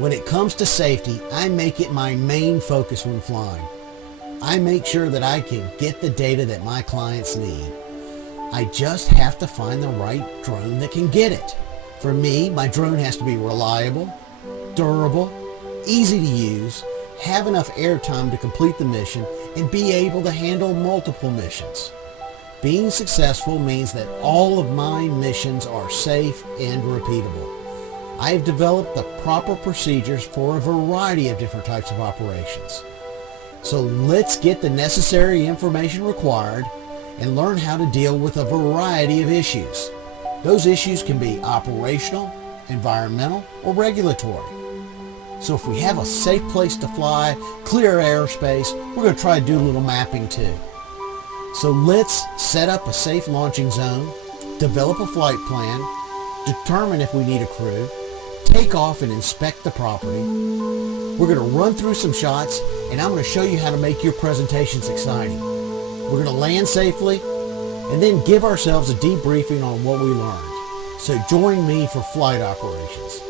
When it comes to safety, I make it my main focus when flying. I make sure that I can get the data that my clients need. I just have to find the right drone that can get it. For me, my drone has to be reliable, durable, easy to use, have enough airtime to complete the mission, and be able to handle multiple missions. Being successful means that all of my missions are safe and repeatable. I have developed the proper procedures for a variety of different types of operations. So let's get the necessary information required and learn how to deal with a variety of issues. Those issues can be operational, environmental, or regulatory. So if we have a safe place to fly, clear airspace, we're going to try to do a little mapping too. So let's set up a safe launching zone, develop a flight plan, determine if we need a crew, take off and inspect the property. We're going to run through some shots, and I'm going to show you how to make your presentations exciting. We're going to land safely and then give ourselves a debriefing on what we learned. So join me for flight operations.